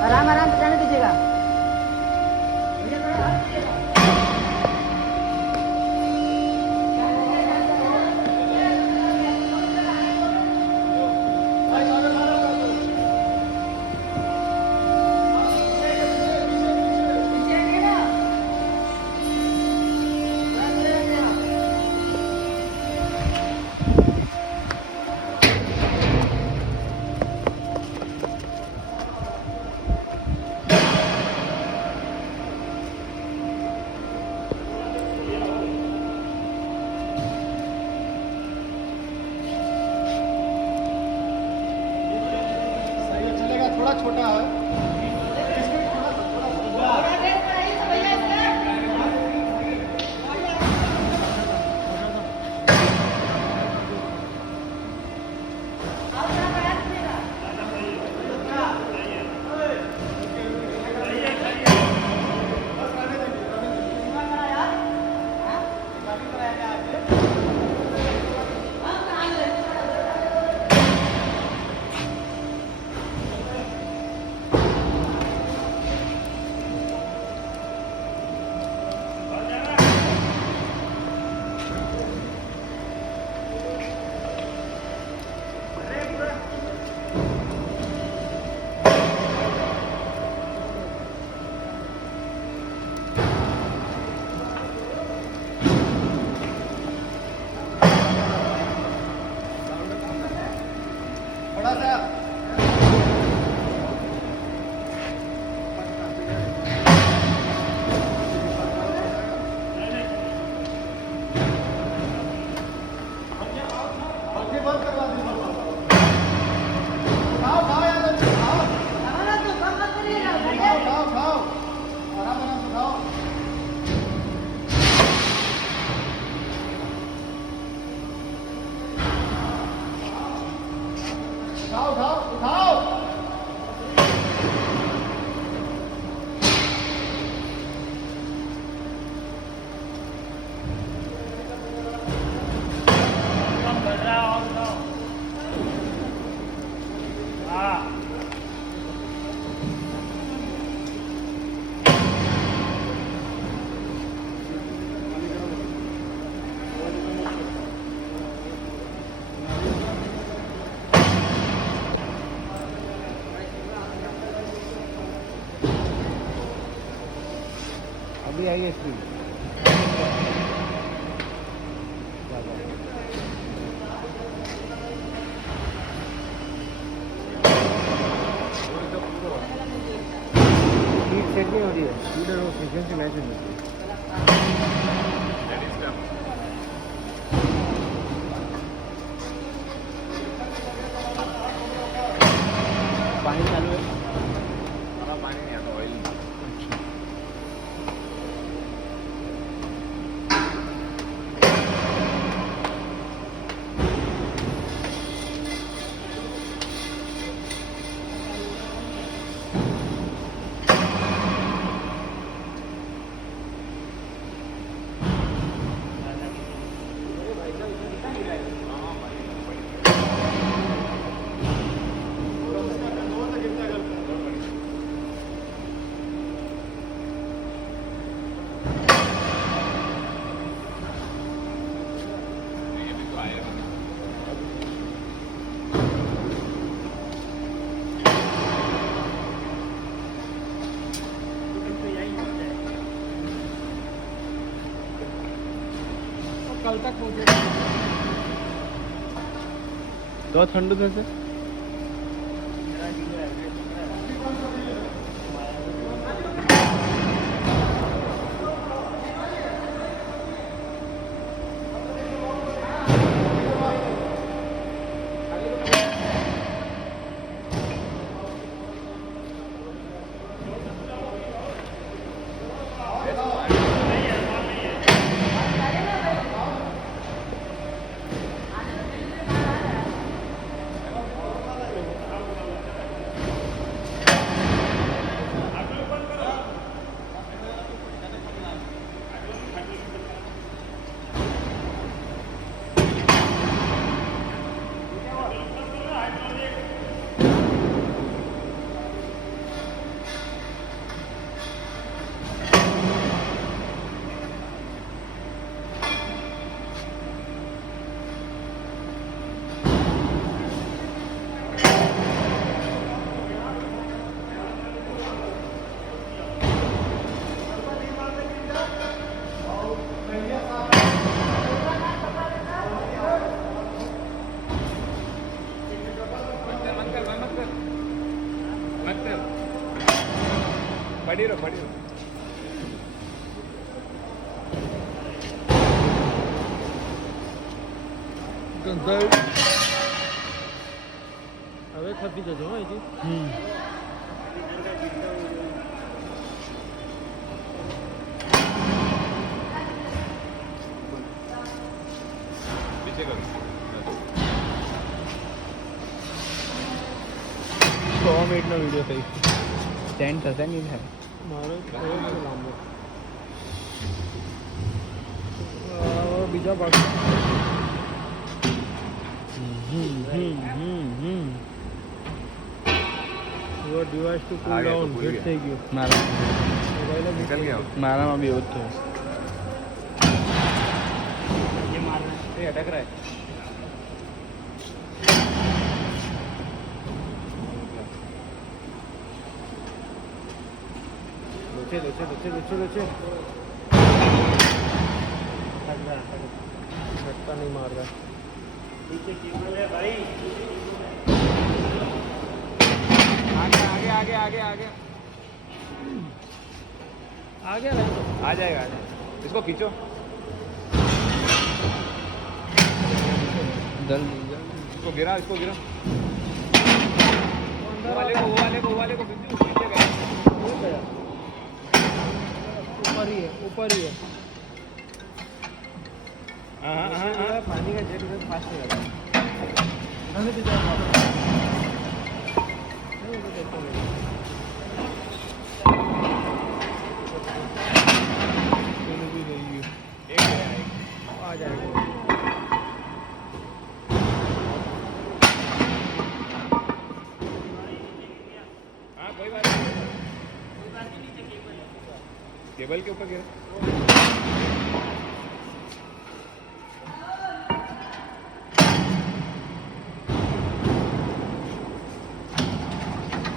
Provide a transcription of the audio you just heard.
आराम आराम से जाने दीजिएगा। थोड़ा छोटा है। थोड़ा सा बंद करवा दीजिए। खाओ खाओ यार, खाओ खाओ खाओ, आराम आराम से खाओ। उठाओ उठाओ उठाओ। अभी आई है स्पीड। स्पीड सेट नहीं हो रही है, स्पीड और फ्रीक्वेंसी मैच नहीं होती। पानी चालू है, पानी नहीं आता, ऑयल। कल तक पहुंचेगा। तो ठंड में से पड़ी रहो पड़ी रहो હવે ખપી જજો હો એજી पीछे करो 100 મિનિટનો વિડીયો થઈ સ્ટેન્ડ થશે નહીં થાય મારો લાંબો બીજા ભાગ Your device to cool आ गया तो down. भूल Hit गया। થઈ ગયું મારા મોબાઈલ निकल गया મારામાં બી એવું જ થયું ये अटक रहा है लोचे लोचे लोचे लोचे लोचे झटका नहीं मार रहा आगे आगे आगे आगे आगे आ गया ना आ जाएगा इसको खींचो જલ્દી इसको गिरा वो वाले को बिंदु नीचे गया ऊपर ही है पानी का जेट उधर फास्ट हो जाता आ जाएगा हाँ कोई बात नहीं केबल के ऊपर गिरा